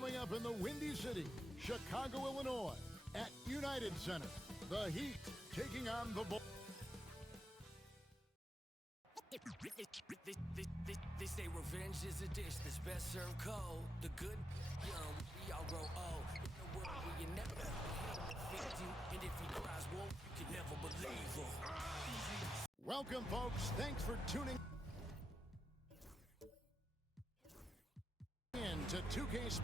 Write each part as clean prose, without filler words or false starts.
Coming up in the Windy City, Chicago, Illinois, at United Center, the Heat taking on the Bulls. They say revenge is a dish that's best served cold. The good, young, we all grow old. In a world where you never fit you, and if he cries wolf, you can never believe him. Welcome, folks. Thanks for tuning in to 2K.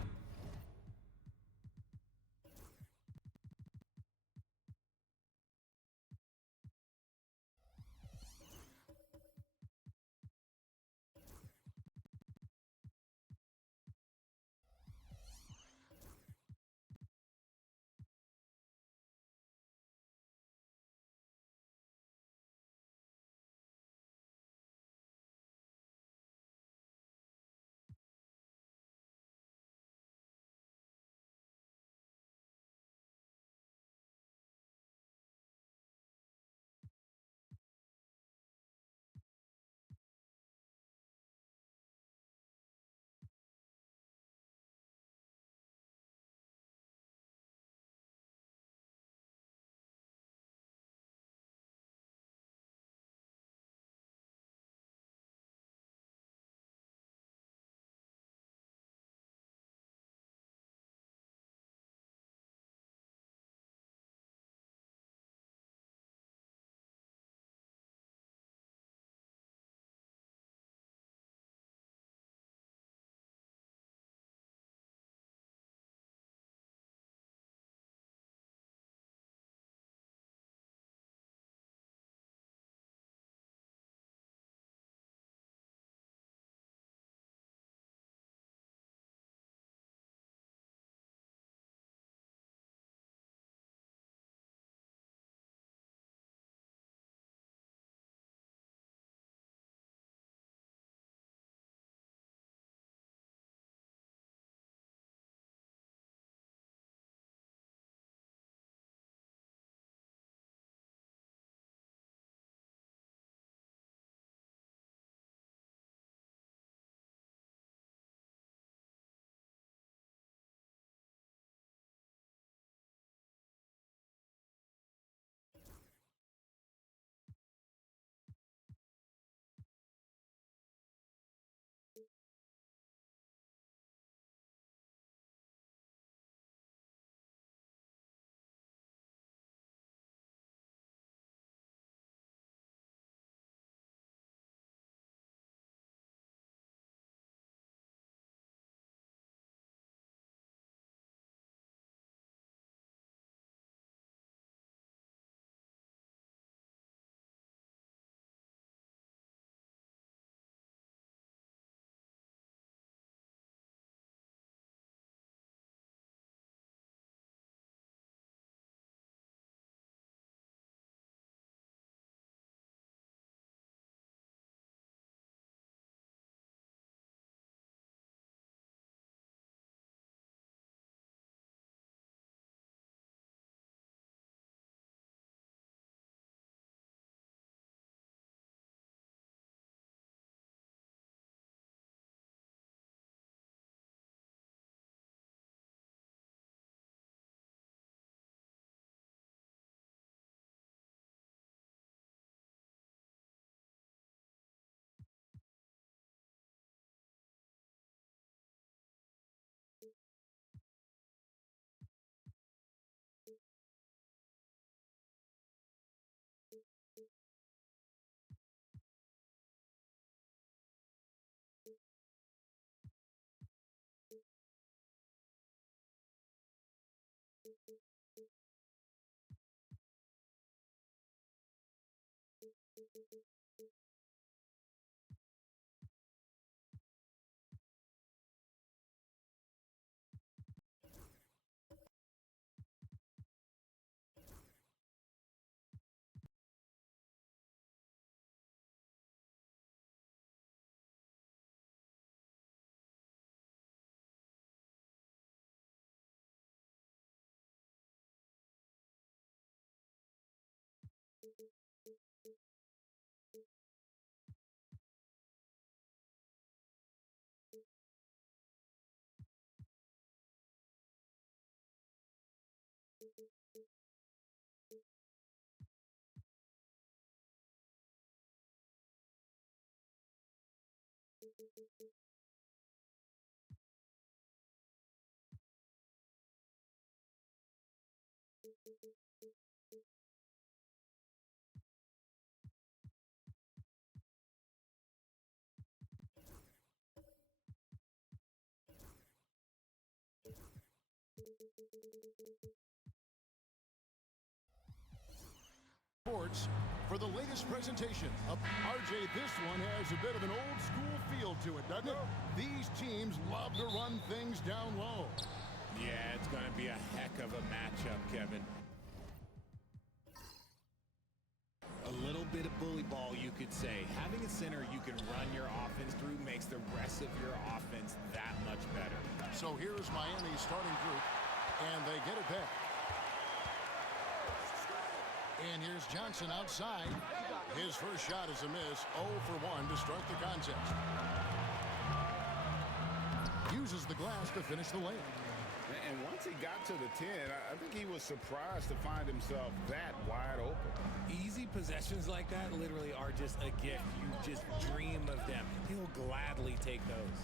Sports for the latest presentation of RJ. This one has a bit of an old school feel to it, doesn't it? These teams love to run things down low. Yeah, it's going to be a heck of a matchup, Kevin. A little bit of bully ball, you could say. Having a center you can run your offense through makes the rest of your offense that much better. So here's Miami's starting group, and they get it back. And here's Johnson outside. His first shot is a miss. 0 for 1 to start the contest. Uses the glass to finish the layup. And once he got to the 10, I think he was surprised to find himself that wide open. Easy possessions like that literally are just a gift. You just dream of them. He'll gladly take those.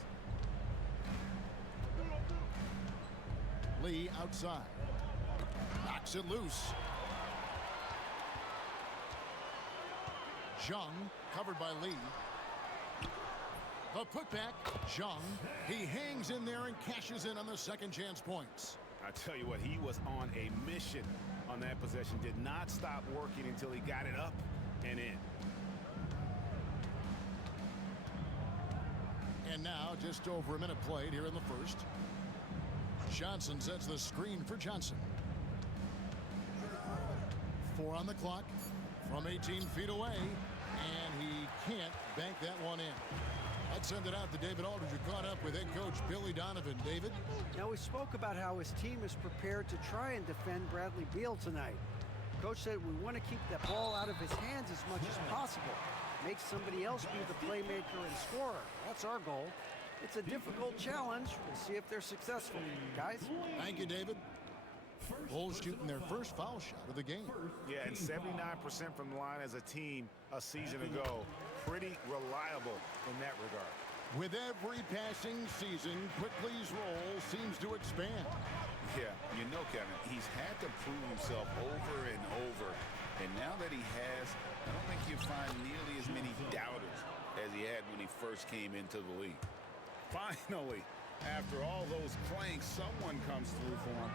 Lee outside. Knocks it loose. Jung covered by Lee. The putback, Jung. He hangs in there and cashes in on the second chance points. I tell you what, he was on a mission on that possession. Did not stop working until he got it up and in. And now just over a minute played here in the first. Johnson sets the screen for Johnson. 4 on the clock from 18 feet away. And he can't bank that one in. Let's send it out to David Aldridge, who caught up with head coach Billy Donovan. David? Now, we spoke about how his team is prepared to try and defend Bradley Beal tonight. Coach said we want to keep that ball out of his hands as much as possible. Make somebody else be the playmaker and scorer. That's our goal. It's a difficult challenge. We'll see if they're successful. Guys? Thank you, David. Bulls shooting their first foul shot of the game. Yeah, and 79% from the line as a team a season ago. Pretty reliable in that regard. With every passing season, Quickly's role seems to expand. Yeah, you know, Kevin, he's had to prove himself over and over. And now that he has, I don't think you'll find nearly as many doubters as he had when he first came into the league. Finally, after all those clanks, someone comes through for him.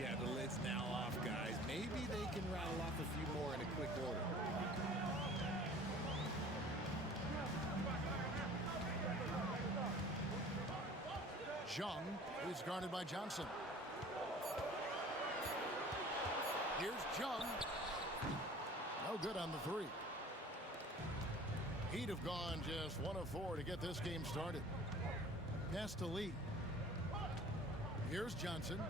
Yeah, the lid's now off, guys. Maybe they can rattle off a few more in a quick order. Jung is guarded by Johnson. Here's Jung. No good on the three. He'd have gone just 1 of 4 to get this game started. Pass to Lee. Here's Johnson.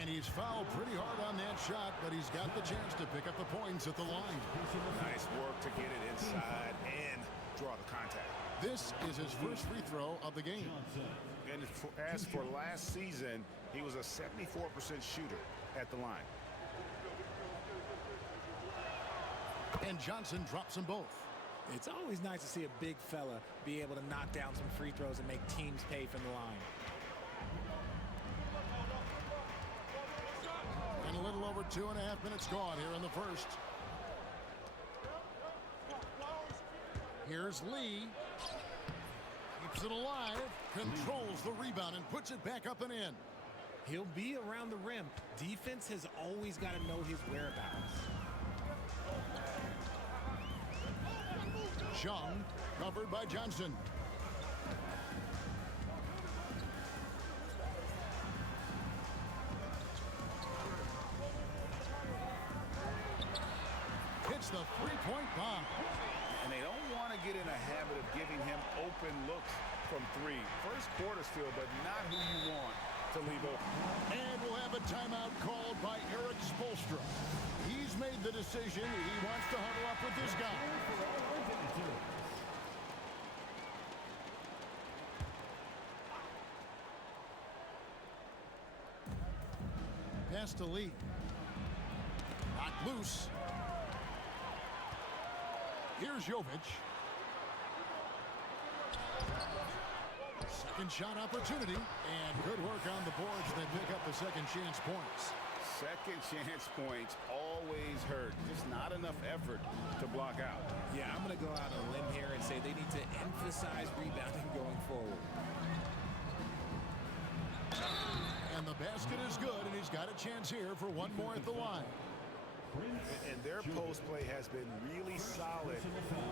And he's fouled pretty hard on that shot, but he's got the chance to pick up the points at the line. Nice work to get it inside and draw the contact. This is his first free throw of the game. And as for last season, he was a 74% shooter at the line. And Johnson drops them both. It's always nice to see a big fella be able to knock down some free throws and make teams pay from the line. And a little over 2.5 minutes gone here in the first. Here's Lee. Keeps it alive, controls the rebound, and puts it back up and in. He'll be around the rim. Defense has always got to know his whereabouts. Jung covered by Johnson. Hits the three-point bomb. And they don't want to get in a habit of giving him open looks from three. First quarter still, but not who you want to leave open. And we'll have a timeout called by Eric Spoelstra. He's made the decision. He wants to huddle up with this guy. pass to Lee. Knocked loose. Here's Jovic. Second shot opportunity, and good work on the boards. They pick up the second chance points. Second chance points always hurt. Just not enough effort to block out. Yeah, I'm going to go out on a limb here and say they need to emphasize rebounding going forward. And the basket is good, and he's got a chance here for one more at the line. And their post play has been really solid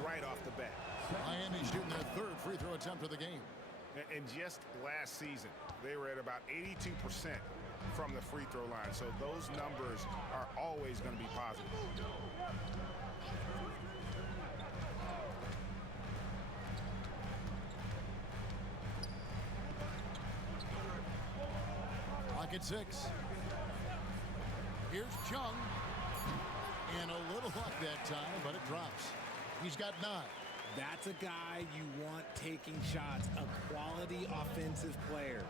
right off the bat. Miami shooting their third free throw attempt of the game. And just last season, they were at about 82% from the free throw line. So those numbers are always going to be positive. Clock at 6. Here's Chung. And a little luck that time, but it drops. He's got 9. That's a guy you want taking shots, a quality offensive player.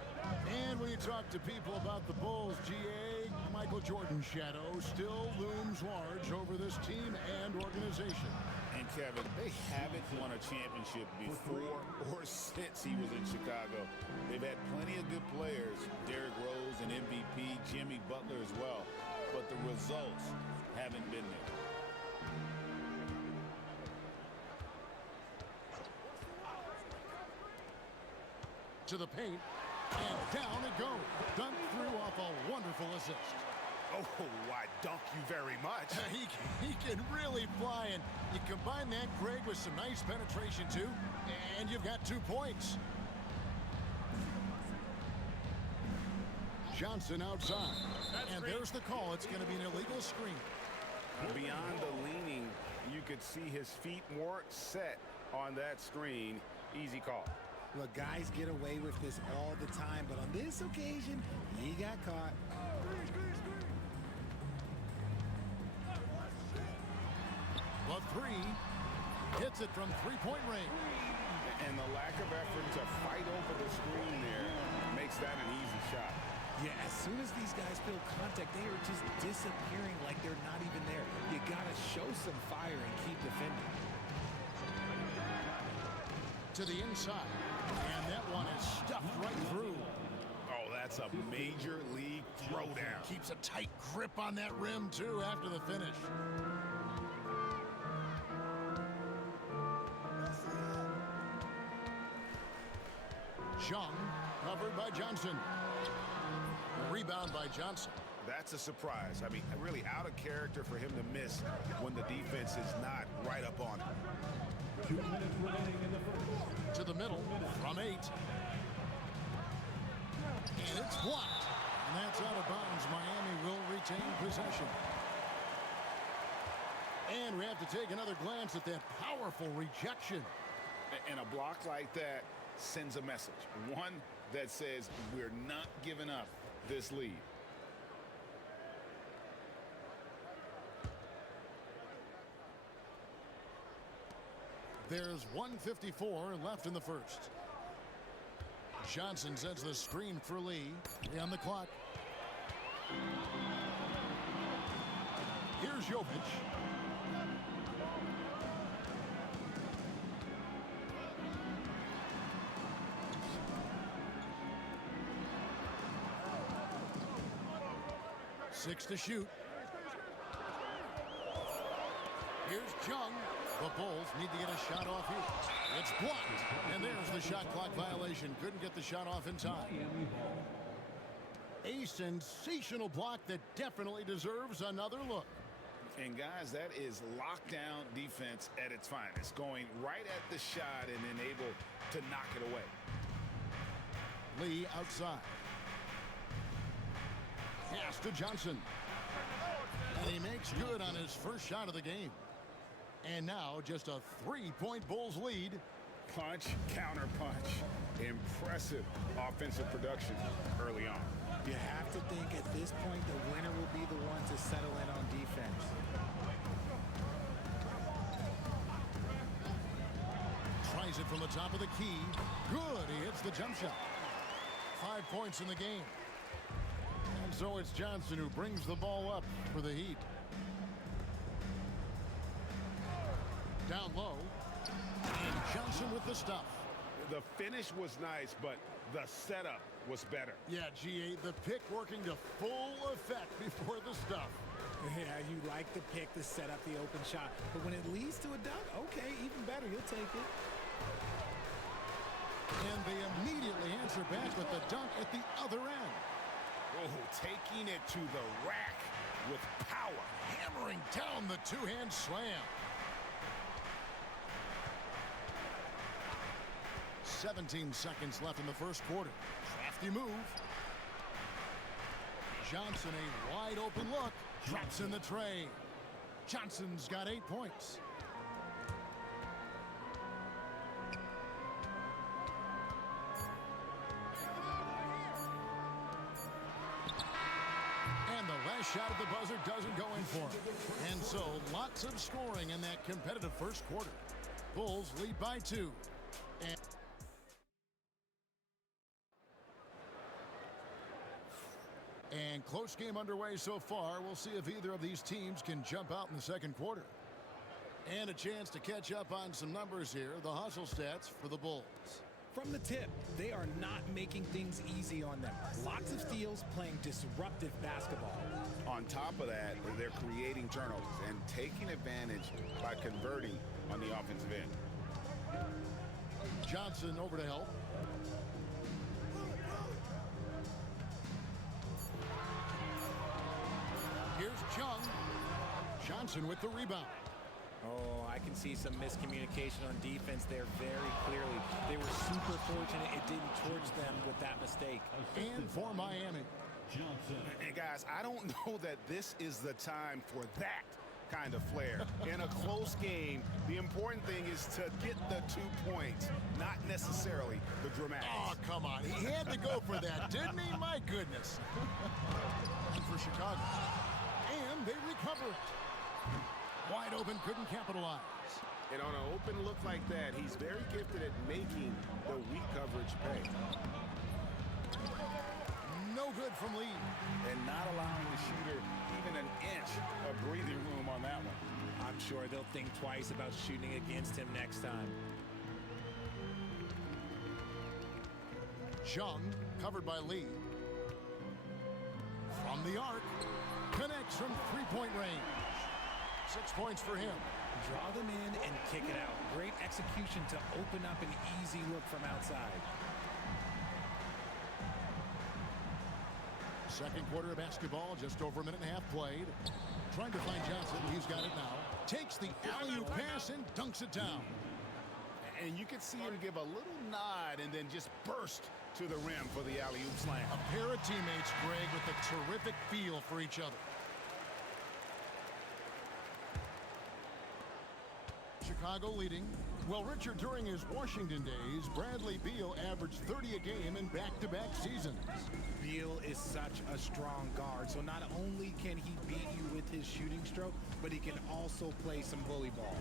And when you talk to people about the Bulls, GA, Michael Jordan's shadow still looms large over this team and organization. And Kevin, they haven't won a championship before or since he was in Chicago. They've had plenty of good players, Derrick Rose, an MVP, Jimmy Butler as well, but the results haven't been there. To the paint, and down it goes. Dunked through off a wonderful assist. Oh, I dunk you very much. He can really fly, and you combine that, Greg, with some nice penetration, too, and you've got 2 points. Johnson outside, and there's the call. It's going to be an illegal screen. Beyond the leaning, you could see his feet more set on that screen. Easy call. Look, guys get away with this all the time, but on this occasion, he got caught. The 3 hits it from three-point range. And the lack of effort to fight over the screen there makes that an easy shot. Yeah, as soon as these guys feel contact, they are just disappearing like they're not even there. You got to show some fire and keep defending. To the inside, and that one is stuffed right through. Oh, that's a major league throwdown. Keeps a tight grip on that rim, too, after the finish. Chung, covered by Johnson. Rebound by Johnson. That's a surprise. I mean, really out of character for him to miss when the defense is not right up on him. 2 minutes remaining in the first. To the middle from 8. And it's blocked. And that's out of bounds. Miami will retain possession. And we have to take another glance at that powerful rejection. And a block like that sends a message. One that says we're not giving up this lead. There's 1:54 left in the first. Johnson sets the screen for Lee. 3 on the clock. Here's Jovic. Six to shoot. Here's Chung. The Bulls need to get a shot off here. It's blocked. And there's the shot clock violation. Couldn't get the shot off in time. A sensational block that definitely deserves another look. And guys, that is lockdown defense at its finest. Going right at the shot and then able to knock it away. Lee outside. Pass to Johnson. And he makes good on his first shot of the game. And now just a 3-point Bulls lead. Punch, counter punch. Impressive offensive production early on. You have to think at this point the winner will be the one to settle in on defense. Tries it from the top of the key. Good. He hits the jump shot. 5 points in the game. And So it's Johnson who brings the ball up for the Heat. Down low. And Johnson with the stuff. The finish was nice, but the setup was better. Yeah, GA, the pick working to full effect before the stuff. Yeah, you like the pick to set up the open shot. But when it leads to a dunk, okay, even better. You'll take it. And they immediately answer back with the dunk at the other end. Oh, taking it to the rack with power. Hammering down the two-hand slam. 17 seconds left in the first quarter. Crafty move. Johnson, a wide open look. Drops in the tray. Johnson's got 8 points. And the last shot at the buzzer doesn't go in for him. And so lots of scoring in that competitive first quarter. Bulls lead by 2. And close game underway so far. We'll see if either of these teams can jump out in the second quarter. And a chance to catch up on some numbers here. The hustle stats for the Bulls. From the tip, they are not making things easy on them. Lots of steals, playing disruptive basketball. On top of that, they're creating turnovers and taking advantage by converting on the offensive end. Johnson over to help. Here's Chung. Johnson with the rebound. Oh, I can see some miscommunication on defense there very clearly. They were super fortunate it didn't torch them with that mistake. And for Miami. And guys, I don't know that this is the time for that kind of flair. In a close game, the important thing is to get the 2 points, not necessarily the dramatics. Oh, come on. He had to go for that, didn't he? My goodness. For Chicago. And they recover it. Wide open, couldn't capitalize. And on an open look like that, he's very gifted at making the weak coverage pay. No good from Lee. And not allowing the shooter even an inch of breathing room on that one. I'm sure they'll think twice about shooting against him next time. Chung, covered by Lee. From the arc, connects from three-point range. 6 points for him. Draw them in and kick it out. Great execution to open up an easy look from outside. Second quarter of basketball, just over a minute and a half played. Trying to find Johnson. He's got it now. Takes the alley-oop pass and dunks it down. And you can see him give a little nod and then just burst to the rim for the alley-oop slam. A pair of teammates, Greg, with a terrific feel for each other. Chicago leading. Well, Richard, during his Washington days, Bradley Beal averaged 30 a game in back-to-back seasons. Beal is such a strong guard, so not only can he beat you with his shooting stroke, but he can also play some bully ball.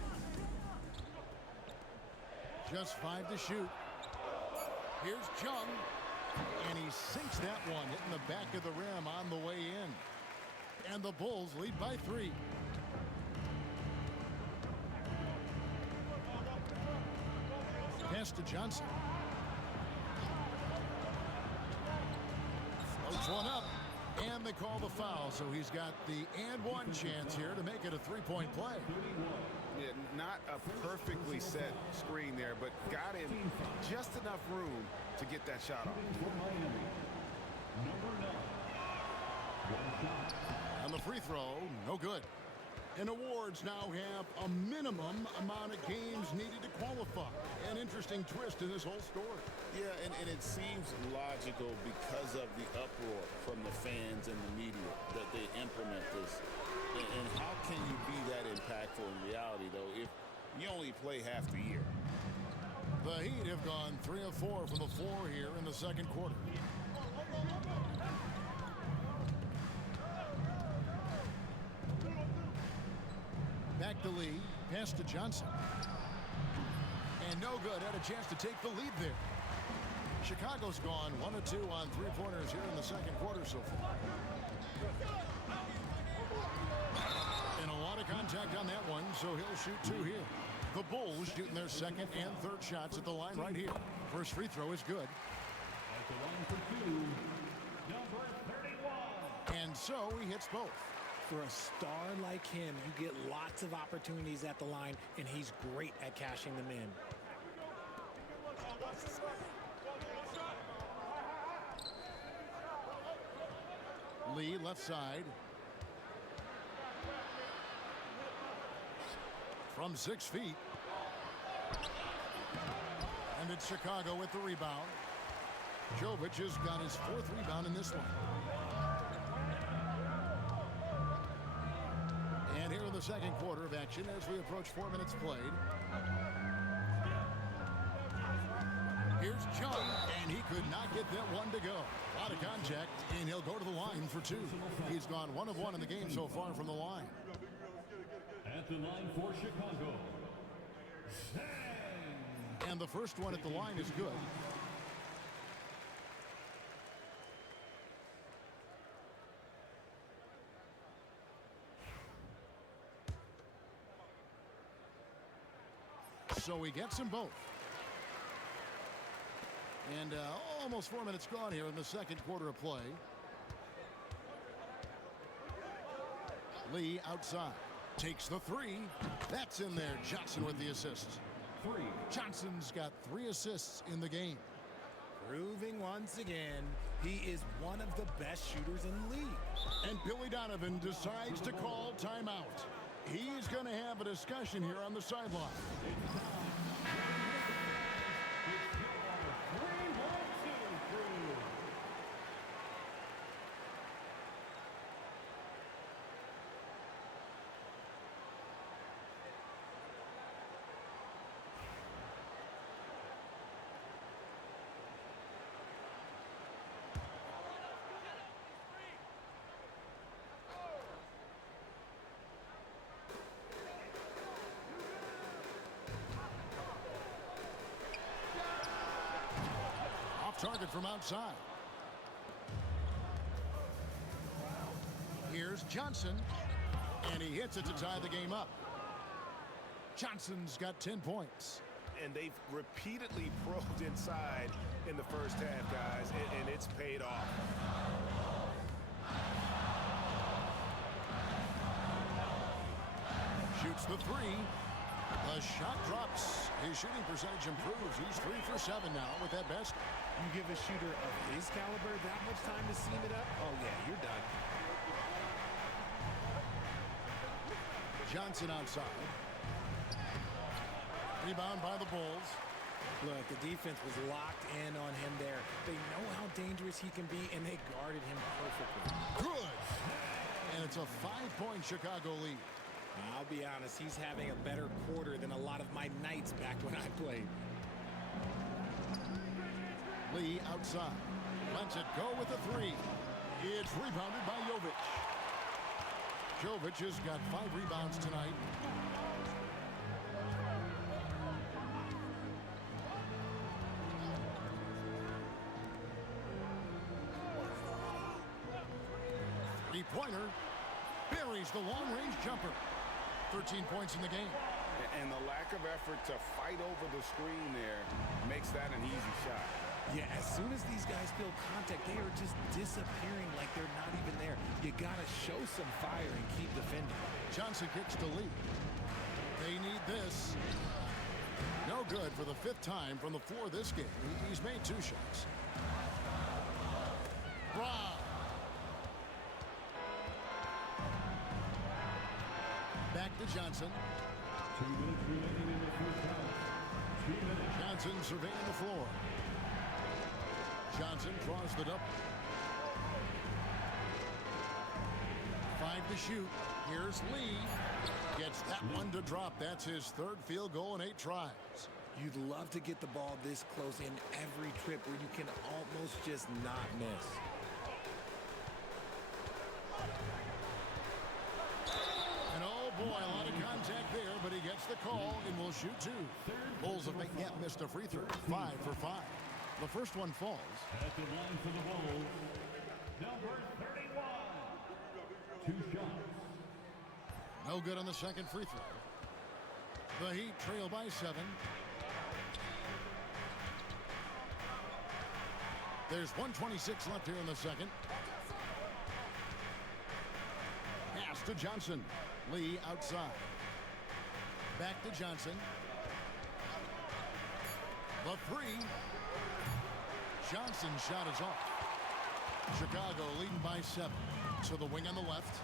Just 5 to shoot. Here's Chung, and he sinks that one, hitting the back of the rim on the way in. And the Bulls lead by 3. Pass to Johnson. Floats one up, and they call the foul, so he's got the and one chance here to make it a three-point play. Yeah, not a perfectly set screen there, but got him just enough room to get that shot off. On the free throw, no good. And awards now have a minimum amount of games needed to qualify. An interesting twist in this whole story. Yeah, and it seems logical because of the uproar from the fans and the media that they implement this. And how can you be that impactful in reality, though, if you only play half the year? The Heat have gone 3 of 4 from the floor here in the second quarter. Back to Lee, pass to Johnson. And no good, had a chance to take the lead there. Chicago's gone 1 of 2 on three-pointers here in the second quarter so far. contact on that one, so he'll shoot 2 here. The Bulls shooting their second and third shots at the line right here. First free throw is good. At the line for 2, number 31. And so he hits both. For a star like him, you get lots of opportunities at the line, and he's great at cashing them in. Lee left side. From 6 feet. And it's Chicago with the rebound. Jovic has got his 4th rebound in this one. And here in the second quarter of action as we approach 4 minutes played. Here's Chung, and he could not get that one to go. A lot of contact, and he'll go to the line for 2. He's gone 1 of 1 in the game so far from the line. At the line for Chicago, Zhang. And the first one at the line is good. So he gets them both. And almost 4 minutes gone here in the second quarter of play. Lee outside. Takes the 3. That's in there. Johnson with the assist. 3. Johnson's got 3 assists in the game. Proving once again, he is one of the best shooters in the league. And Billy Donovan decides to call timeout. He's going to have a discussion here on the sideline. Target from outside. Here's Johnson, and he hits it to tie the game up. Johnson's got 10 points. And they've repeatedly probed inside in the first half, guys, and it's paid off. Shoots the 3. The shot drops. His shooting percentage improves. He's 3 for 7 now with that basket. You give a shooter of his caliber that much time to seam it up, oh yeah, you're done. Johnson outside. Rebound by the Bulls. Look, the defense was locked in on him there. They know how dangerous he can be, and they guarded him perfectly. Good. And it's a 5-point Chicago lead. I'll be honest, he's having a better quarter than a lot of my nights back when I played. Lee outside. Lets it go with the 3. It's rebounded by Jovic. Jovic has got 5 rebounds tonight. Three-pointer. Buries the long-range jumper. 13 points in the game. And the lack of effort to fight over the screen there makes that an easy shot. Yeah, as soon as these guys feel contact, they are just disappearing like they're not even there. You got to show some fire and keep defending. Johnson kicks to Lee. They need this. No good for the 5th time from the floor this game. He's made 2 shots. Brown. Back to Johnson. 2 minutes remaining in the first half. 2 minutes. Johnson surveying the floor. Johnson draws the double. 5 to shoot. Here's Lee. Gets that one to drop. That's his 3rd field goal in 8 tries. You'd love to get the ball this close in every trip where you can almost just not miss. And oh boy, a lot of contact there, but he gets the call and will shoot 2. Bulls have yet missed a free throw. 5 for 5. The first one falls. At the line for the Bulls, number 31. 2 shots. No good on the second free throw. The Heat trail by 7. There's 1:26 left here in the second. Pass to Johnson. Lee outside. Back to Johnson. The 3. Johnson's shot is off. Chicago leading by 7. To the wing on the left.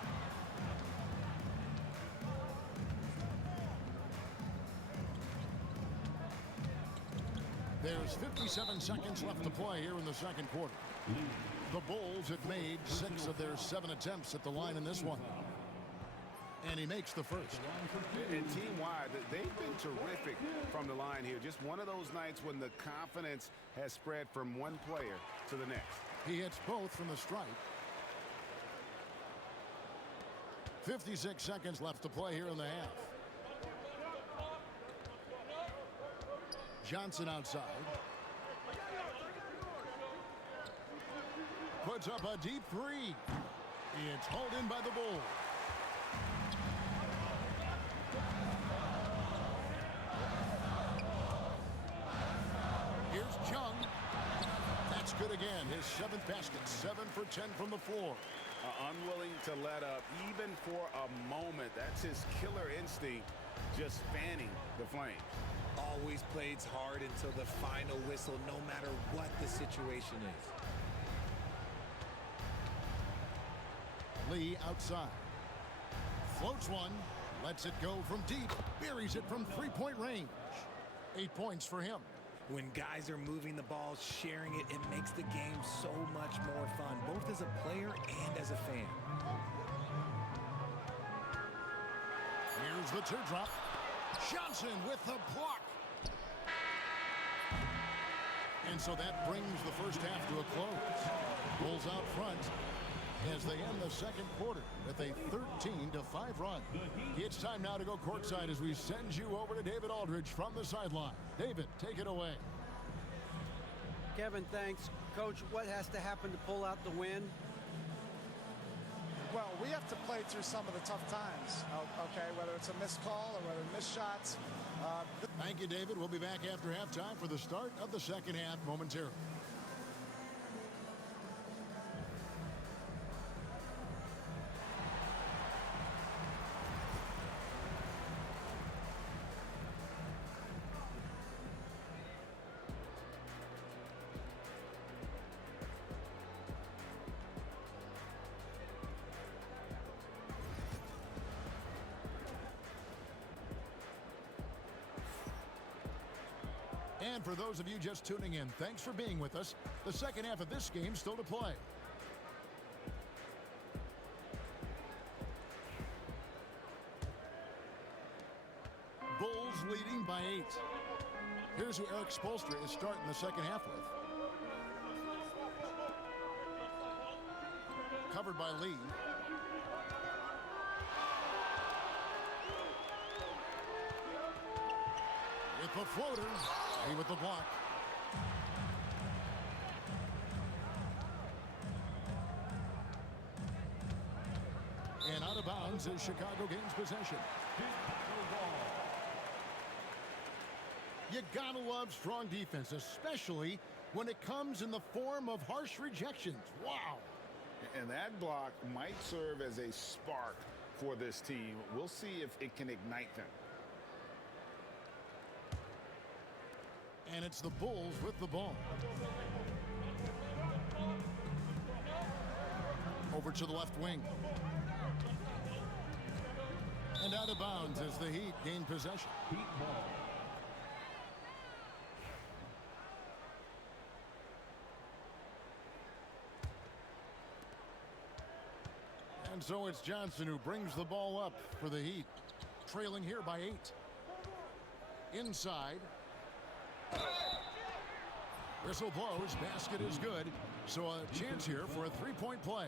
There's 57 seconds left to play here in the second quarter. The Bulls have made 6 of their 7 attempts at the line in this one. And he makes the first. And team-wide, they've been terrific from the line here. Just one of those nights when the confidence has spread from one player to the next. He hits both from the stripe. 56 seconds left to play here in the half. Johnson outside. Puts up a deep 3. It's hauled in by the Bulls. Here's Chung. That's good again. His 7th basket. 7 for 10 from the floor. Unwilling to let up even for a moment. That's his killer instinct, just fanning the flame. Always plays hard until the final whistle, no matter what the situation is. Lee outside. Floats one. Lets it go from deep. Buries it from 3-point range. 8 points for him. When guys are moving the ball, sharing it, it makes the game so much more fun, both as a player and as a fan. Here's the teardrop. Johnson with the block. And so that brings the first half to a close. Bulls out front as they end the second quarter with a 13-5 run. It's time now to go courtside as we send you over to David Aldridge from the sideline. David, take it away. Kevin, thanks. Coach, what has to happen to pull out the win? Well, we have to play through some of the tough times, okay, whether it's a missed call or whether missed shots. Thank you, David. We'll be back after halftime for the start of the second half momentarily. And for those of you just tuning in, thanks for being with us. The second half of this game still to play. Bulls leading by 8. Here's who Eric Spoelstra is starting the second half with. Covered by Lee. With the floater. Lee with the block. And out of bounds is Chicago gains possession. You gotta love strong defense, especially when it comes in the form of harsh rejections. Wow. And that block might serve as a spark for this team. We'll see if it can ignite them. And it's the Bulls with the ball. Over to the left wing. And out of bounds as the Heat gain possession. Heat ball. And so it's Johnson who brings the ball up for the Heat. Trailing here by 8. Inside. Whistle blows. Basket is good. So a chance here for a 3-point play.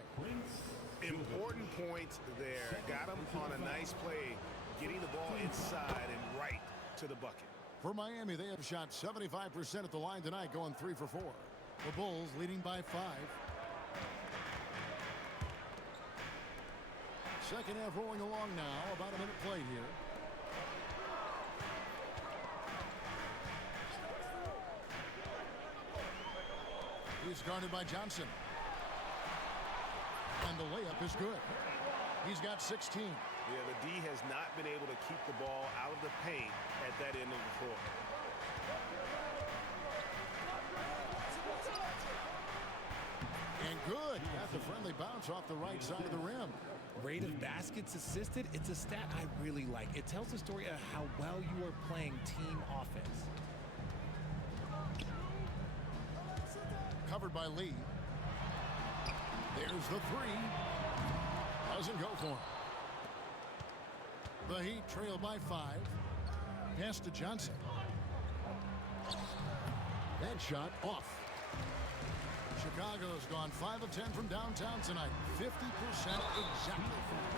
Important point there. Got him on a nice play, getting the ball inside and right to the bucket. For Miami, they have shot 75% at the line tonight, going 3 for 4. The Bulls leading by 5. Second half rolling along now. About a minute played here. He's guarded by Johnson. And the layup is good. He's got 16. Yeah, the D has not been able to keep the ball out of the paint at that end of the floor. And good. Got the friendly bounce off the right side of the rim. Rate of baskets assisted, it's a stat I really like. It tells the story of how well you are playing team offense. Covered by Lee. There's the three. Doesn't go for him. The Heat trail by 5. Pass to Johnson. That shot off. Chicago's gone 5 of 10 from downtown tonight. 50% exactly.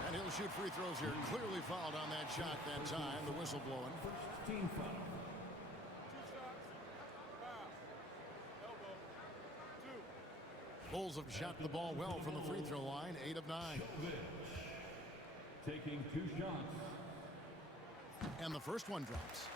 And he'll shoot free throws here. Clearly fouled on that shot that time. The whistle blowing. Team foul. Bulls have shot the ball well from the free throw line. 8 of 9. Taking 2 shots. And the first one drops.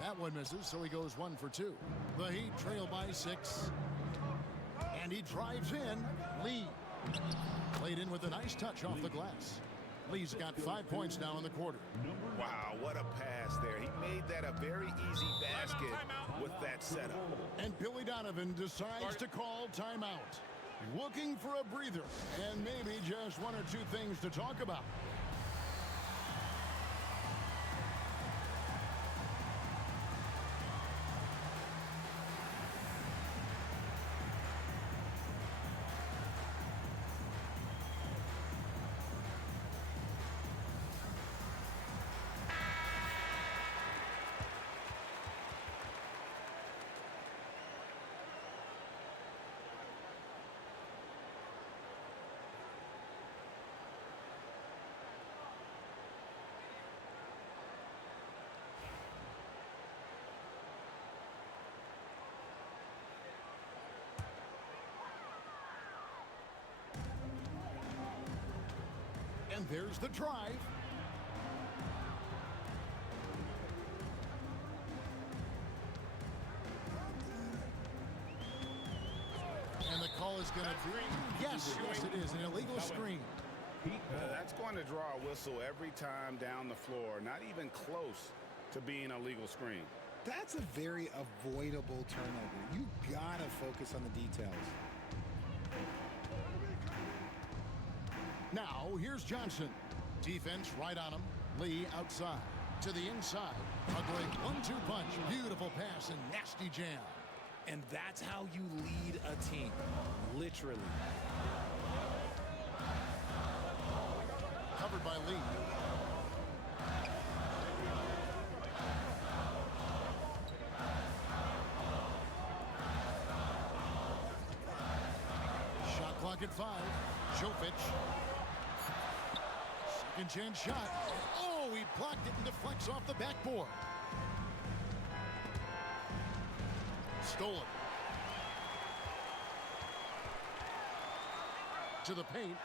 That one misses, so he goes 1 for 2. The Heat trail by 6. And he drives in. Lee. Played in with a nice touch off the glass. Lee's got 5 points now in the quarter. Wow, what a pass there. He made that a very easy basket with that setup. And Billy Donovan decides to call timeout. Looking for a breather and maybe just 1 or 2 things to talk about. And there's the drive. And the call is going to be, yes, it is, an illegal screen. That's going to draw a whistle every time down the floor. Not even close to being a legal screen. That's a very avoidable turnover. You gotta focus on the details. Now, here's Johnson. Defense right on him. Lee outside. To the inside. A great 1-2 punch. Beautiful pass and nasty jam. And that's how you lead a team. Literally. Covered by Lee. Shot clock at 5. Jovic. Second chance shot. Oh, he blocked it and deflects off the backboard. Stolen. To the paint.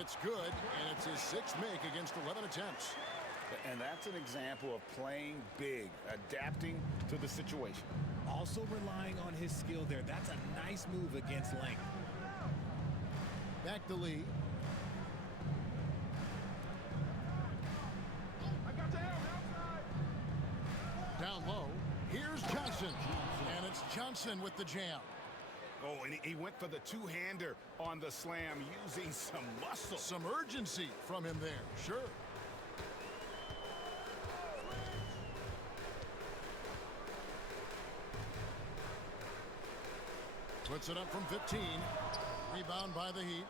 It's good, and it's his 6th make against 11 attempts. And that's an example of playing big, adapting to the situation. Also relying on his skill there. That's a nice move against length. Back to Lee. Down low. Here's Johnson. And it's Johnson with the jam. Oh, and he went for the two-hander on the slam using some muscle. Some urgency from him there. Sure. Puts it up from 15. Rebound by the Heat.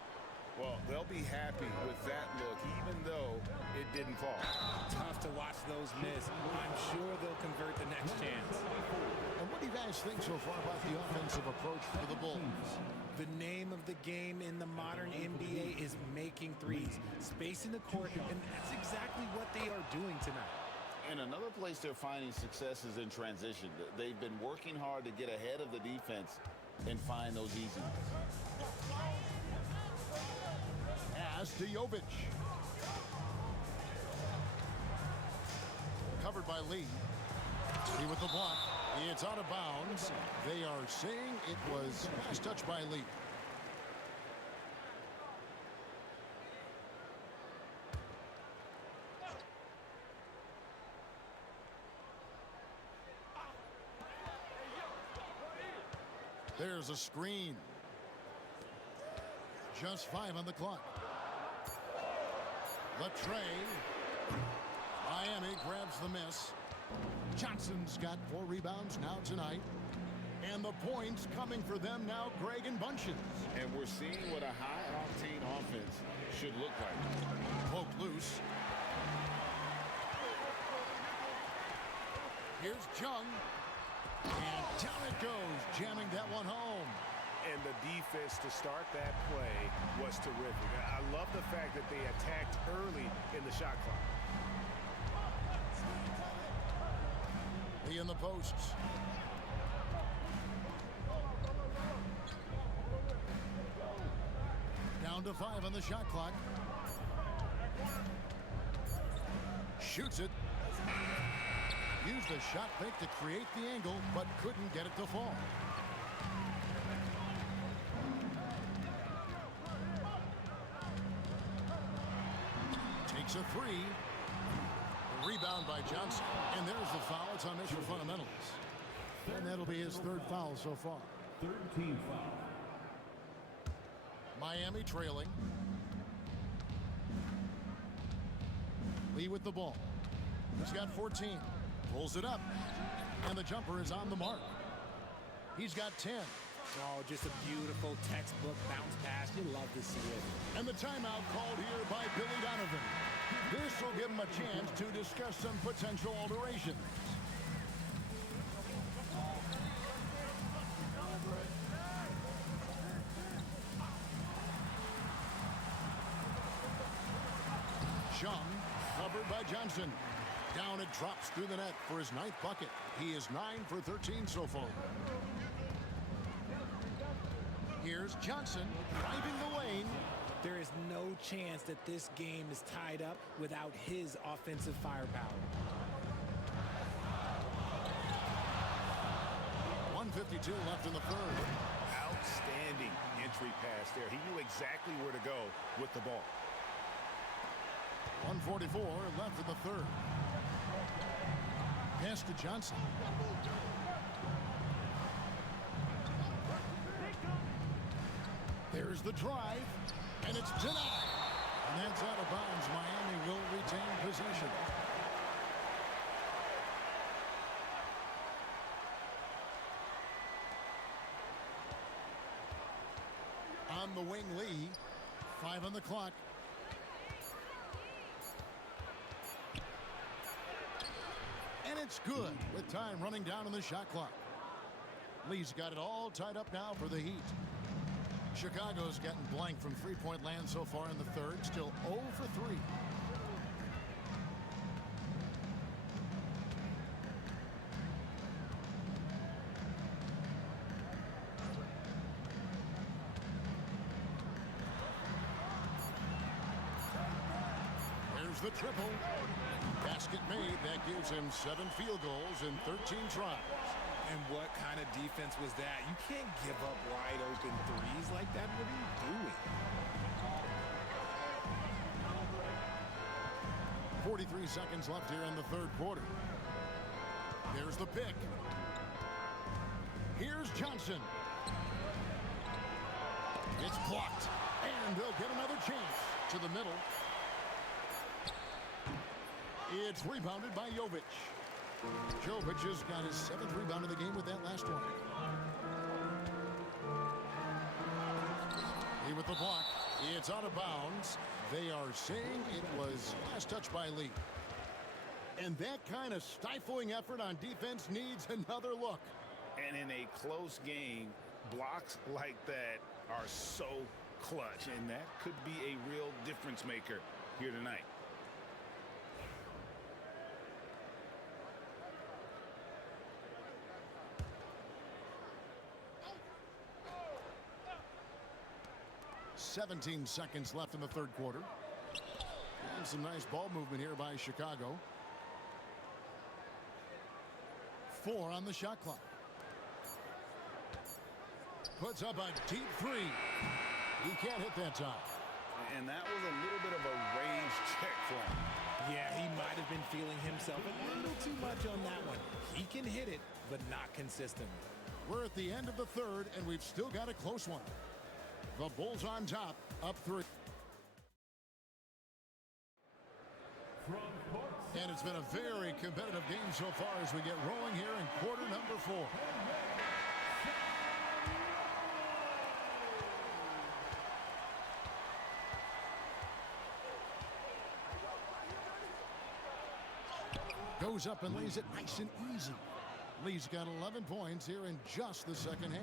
Well, they'll be happy with that look, even though it didn't fall. Tough to watch those miss. I'm sure they'll convert the next chance. And what he guys think so far about the offensive approach for the Bulls? The name of the game in the modern NBA is making threes, spacing the court, and that's exactly what they are doing tonight. And another place they're finding success is in transition. They've been working hard to get ahead of the defense and find those easy ones. Pass to Jovic. Covered by Lee. Lee with the block. It's out of bounds. They are saying it was pass touch by Lee. There's a screen. Just 5 on the clock. Latrey. Miami grabs the miss. Johnson's got 4 rebounds now tonight. And the points coming for them now, Greg and Bunches. And we're seeing what a high-octane offense should look like. Poked loose. Here's Jung. And down it goes, jamming that one home. And the defense to start that play was terrific. I love the fact that they attacked early in the shot clock. Lee in the posts. Down to 5 on the shot clock. Shoots it. Used the shot fake to create the angle, but couldn't get it to fall. Takes a 3. Rebound by Johnson. And there's the foul. It's on Mr. Fundamentals. And that'll be his 3rd foul so far. 13 foul. Miami trailing. Lee with the ball. He's got 14. Pulls it up. And the jumper is on the mark. He's got 10. Oh, just a beautiful textbook bounce pass. You love to see it. And the timeout called here by Billy Donovan. This will give him a chance to discuss some potential alterations. Chung, covered by Johnson. Down it drops through the net for his 9th bucket. He is 9 for 13 so far. Here's Johnson driving the lane. There is no chance that this game is tied up without his offensive firepower. 1:52 left in the 3rd. Outstanding entry pass there. He knew exactly where to go with the ball. 1:44 left in the 3rd. Pass to Johnson. There's the drive, and it's denied. And that's out of bounds. Miami will retain possession. On the wing, Lee. 5 on the clock. And it's good with time running down on the shot clock. Lee's got it all tied up now for the Heat. Chicago's gotten blank from three-point land so far in the 3rd. Still 0 for 3. There's the triple. Basket made. That gives him 7 field goals in 13 tries. And what kind of defense was that? You can't give up wide open threes like that. What are you doing? 43 seconds left here in the 3rd quarter. There's the pick. Here's Johnson. It's blocked. And they'll get another chance to the middle. It's rebounded by Jovic. Jovic has got his 7th rebound of the game with that last one. Lee with the block. It's out of bounds. They are saying it was last touch by Lee. And that kind of stifling effort on defense needs another look. And in a close game, blocks like that are so clutch, and that could be a real difference maker here tonight. "17 seconds left in the third quarter. And some nice ball movement here by Chicago. 4 on the shot clock. Puts up a deep three. He can't hit that time. And that was a little bit of a range check for him. Yeah, he might have been feeling himself a little too much on that one. He can hit it, but not consistently. We're at the end of the third, and we've still got a close one. The Bulls on top, up 3. And it's been a very competitive game so far as we get rolling here in quarter number 4. Goes up and lays it nice and easy. Lee's got 11 points here in just the second half.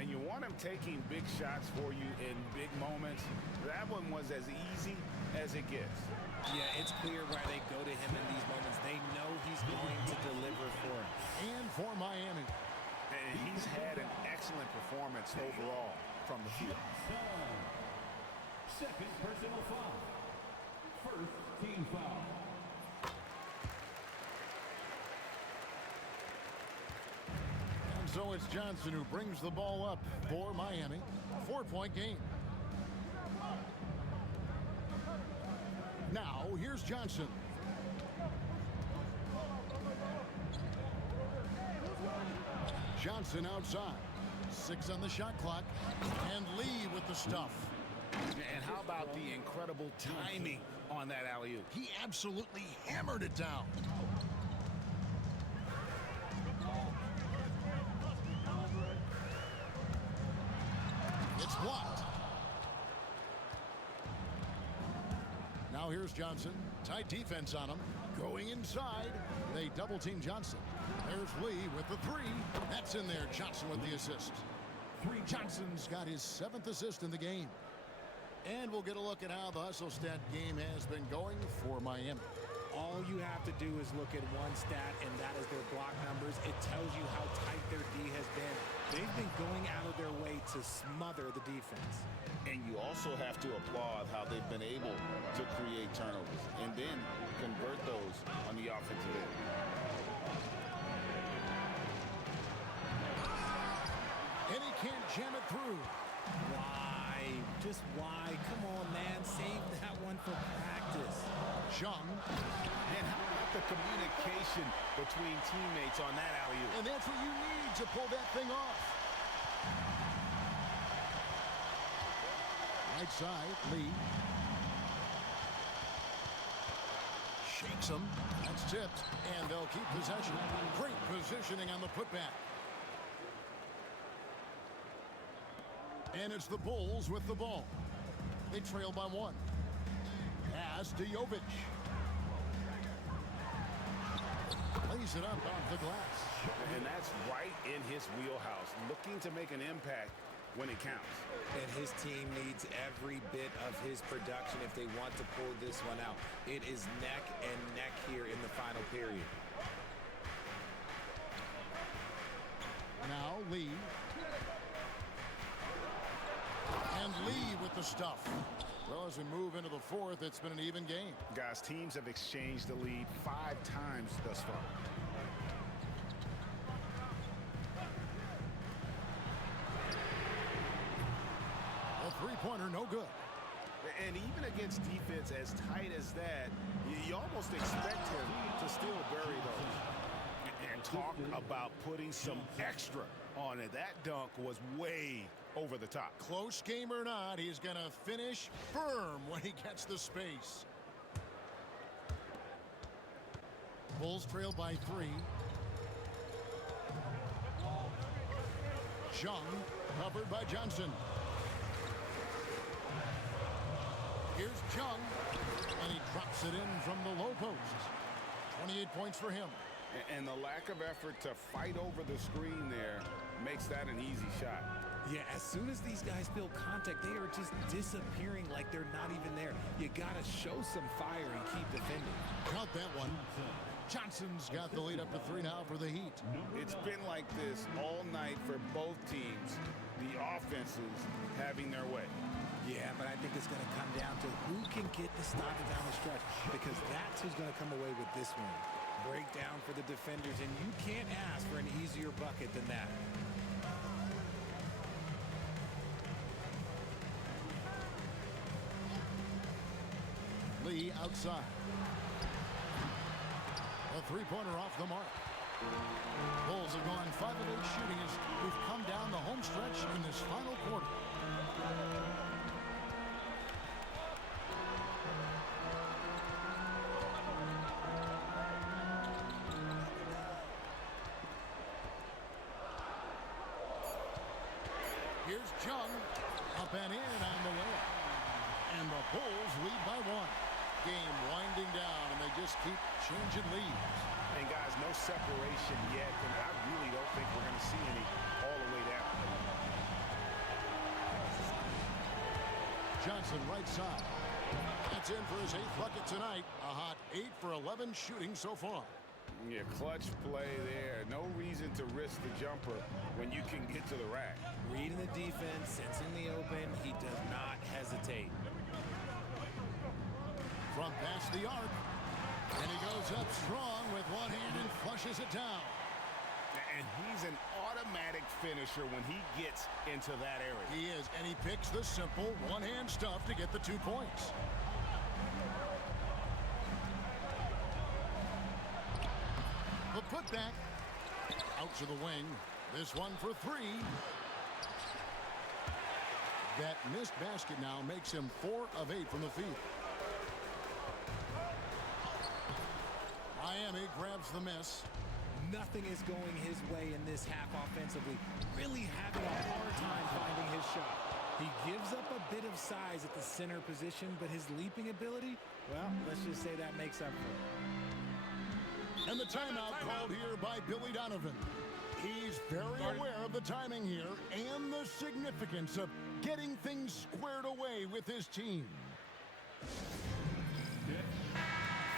And you want him taking big shots for you in big moments. That one was as easy as it gets. Yeah, it's clear why they go to him in these moments. They know he's going to deliver for them. And for Miami. And he's had an excellent performance overall from the field. Second personal foul. First team foul. So it's Johnson who brings the ball up for Miami. 4-point game. Now, here's Johnson. Johnson outside. 6 on the shot clock. And Lee with the stuff. And how about the incredible timing on that alley-oop? He absolutely hammered it down. It's blocked. Now here's Johnson. Tight defense on him. Going inside. They double team Johnson. There's Lee with the 3. That's in there. Johnson with the assist. Johnson's got his 7th assist in the game. And we'll get a look at how the hustle stat game has been going for Miami. All you have to do is look at one stat, and that is their block numbers. It tells you how tight their D has been. They've been going out of their way to smother the defense. And you also have to applaud how they've been able to create turnovers and then convert those on the offensive end. And he can't jam it through. Why? Just why? Come on, man. Save that one for practice. Chung. And how about the communication between teammates on that alley-oop? And that's what you need to pull that thing off. Right side, Lee. Shakes him. That's tipped. And they'll keep possession. Great positioning on the putback. And it's the Bulls with the ball. They trail by 1. Pass to Jovic. Lays it up off the glass. And that's right in his wheelhouse. Looking to make an impact when it counts. And his team needs every bit of his production if they want to pull this one out. It is neck and neck here in the final period. Now Lee. And Lee with the stuff. Well, as we move into the 4th, it's been an even game. Guys, teams have exchanged the lead 5 times thus far. A 3-pointer, no good. And even against defense as tight as that, you almost expect him to still bury those. And talk about putting some extra on it. That dunk was way over the top. Close game or not, he's going to finish firm when he gets the space. Bulls trail by 3. Chung covered by Johnson. Here's Chung, and he drops it in from the low post. 28 points for him. And the lack of effort to fight over the screen there makes that an easy shot. Yeah, as soon as these guys feel contact, they are just disappearing like they're not even there. You got to show some fire and keep defending. Count that one. Johnson's got the lead up to 3 now for the Heat. It's been like this all night for both teams. The offenses having their way. Yeah, but I think it's going to come down to who can get the stop down the stretch, because that's who's going to come away with this one. Breakdown for the defenders, and you can't ask for an easier bucket than that. Lee outside. A three-pointer off the mark. Bulls have gone 5 of 8 shooting as we've come down the home stretch in this final quarter. Here's Chung. Up and in on the layup. And the Bulls lead by 1. Game winding down, and they just keep changing leads. And guys, no separation yet, and I really don't think we're going to see any all the way down. Johnson right side. That's in for his 8th bucket tonight. A hot 8 for 11 shooting so far. Yeah, clutch play there. No reason to risk the jumper when you can get to the rack. Reading the defense, sensing the open, he does not hesitate. From past the arc. And he goes up strong with one hand and flushes it down. And he's an automatic finisher when he gets into that area. He is, and he picks the simple one-hand stuff to get the 2 points. The putback. Out to the wing. This one for 3. That missed basket now makes him 4 of 8 from the field. Miami grabs the miss. Nothing is going his way in this half offensively. Really having a hard time finding his shot. He gives up a bit of size at the center position, but his leaping ability, well, let's just say that makes up for it. And the timeout called here by Billy Donovan. He's very aware of the timing here and the significance of getting things squared away with his team.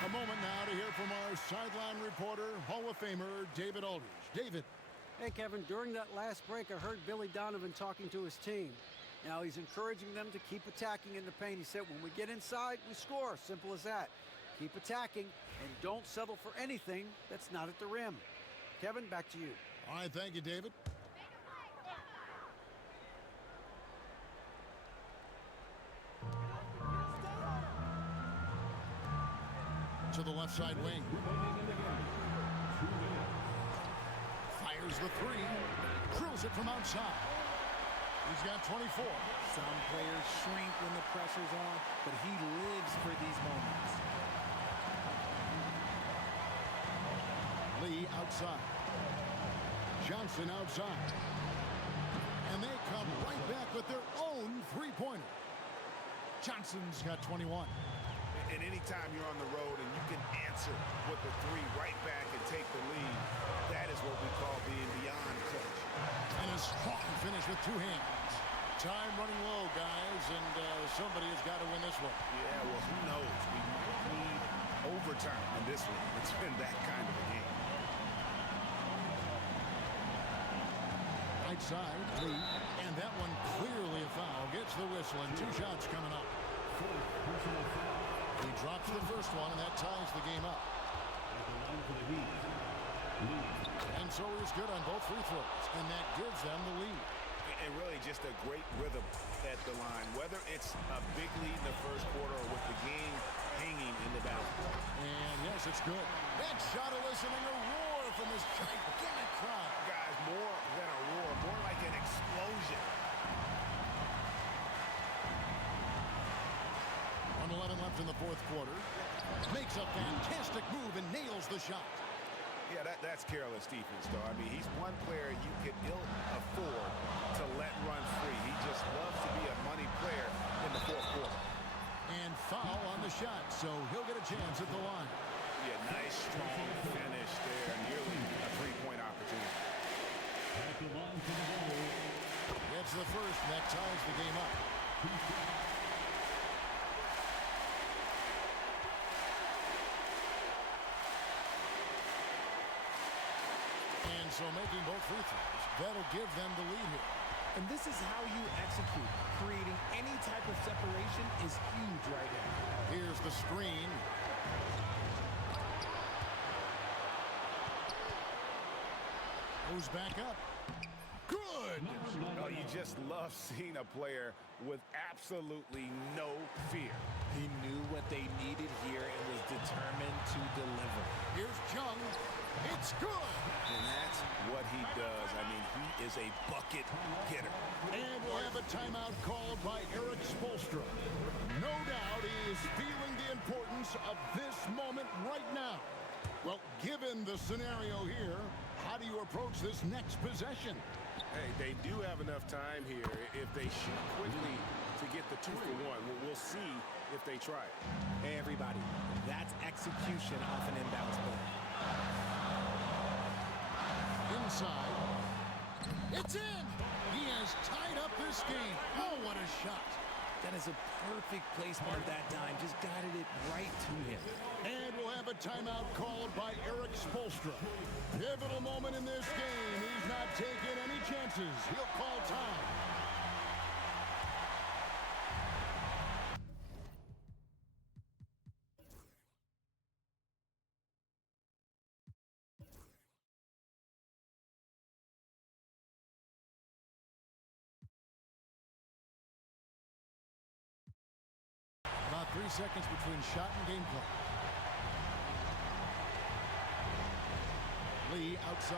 A moment now to hear from our sideline reporter, Hall of Famer David Aldridge. David. Hey, Kevin, during that last break, I heard Billy Donovan talking to his team. Now he's encouraging them to keep attacking in the paint. He said, when we get inside, we score. Simple as that. Keep attacking and don't settle for anything that's not at the rim. Kevin, back to you. All right, thank you, David. To the left side wing. Fires the 3. Drills it from outside. He's got 24. Some players shrink when the pressure's on, but he lives for these moments. Lee outside. Johnson outside. And they come right back with their own three-pointer. Johnson's got 21. And anytime you're on the road and you can answer with the 3 right back and take the lead, that is what we call being beyond clutch. And a strong finish with 2 hands. Time running low, guys, and somebody has got to win this one. Yeah, well, who knows? We might need overtime in this one. It's been that kind of a game. Right side, Lee, and that one clearly a foul. Gets the whistle, and 2 shots coming up. He drops the first one, and that ties the game up. And so he's good on both free throws, and that gives them the lead. And really just a great rhythm at the line, whether it's a big lead in the first quarter or with the game hanging in the balance. And yes, it's good. That shot eliciting a roar from this gigantic crowd. Guys, more than a roar, more like an explosion. 1:11 left in the fourth quarter. Makes a fantastic move and nails the shot. Yeah, that's careless defense, though. I mean, he's one player you can ill afford to let run free. He just loves to be a money player in the fourth quarter. And foul on the shot, so he'll get a chance at the line. Yeah, nice, strong finish there. Nearly a three-point opportunity. At the line for the Bulls. Gets the first, and that ties the game up. And so making both free throws, that'll give them the lead here. And this is how you execute. Creating any type of separation is huge right now. Here's the screen. Goes back up. Good! Oh, you just love seeing a player with absolutely no fear. He knew what they needed here and was determined to deliver. Here's Jung. It's good! And that's what he does. I mean, he is a bucket getter. And we'll have a timeout called by Eric Spoelstra. No doubt he is feeling the importance of this moment right now. Well, given the scenario here, how do you approach this next possession? Hey, they do have enough time here. If they shoot quickly to get the 2 for 1, we'll see if they try it. Hey, everybody, that's execution off an inbounds ball. Inside. It's in! He has tied up this game. Oh, what a shot. That is a perfect placement of that dime. Just guided it right to him. And we'll have a timeout called by Eric Spoelstra. Pivotal moment in this game. He's not taking any chances. He'll call time. About 3 seconds between shot and game clock. Lee outside.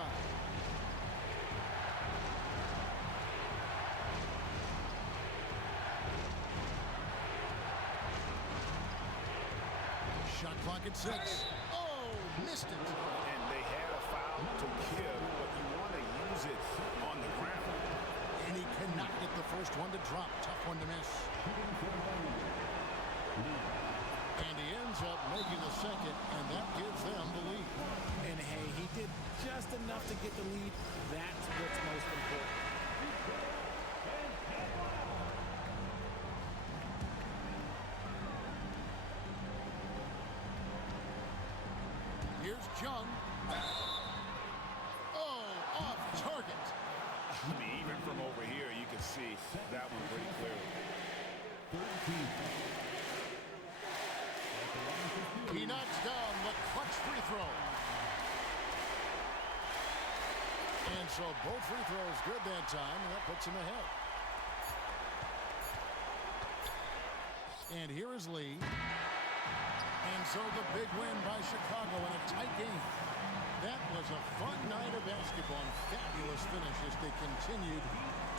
Shot clock at 6. Oh, missed it. And they had a foul to give, but you want to use it on the ground. And he cannot get the first one to drop. Tough one to miss. And he ends up making the second, and that gives them the lead. And hey, he did just enough to get the lead. That's what's most important. Here's Jung. Oh, off target. I mean, even from over here, you can see that one pretty clearly. He knocks down the clutch free throw. And so both free throws good that time, and that puts him ahead. And here is Lee. And so the big win by Chicago in a tight game. That was a fun night of basketball and fabulous finish as they continued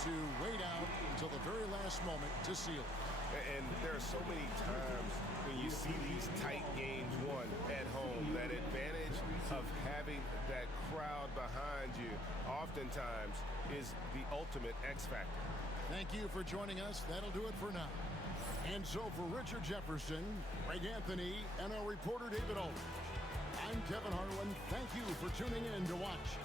to wait out until the very last moment to seal it. And there are so many times when you see these tight games won at home, that advantage of having that crowd behind you oftentimes is the ultimate X factor. Thank you for joining us. That'll do it for now. And so for Richard Jefferson, Greg Anthony, and our reporter David Aldridge, I'm Kevin Harlan. Thank you for tuning in to watch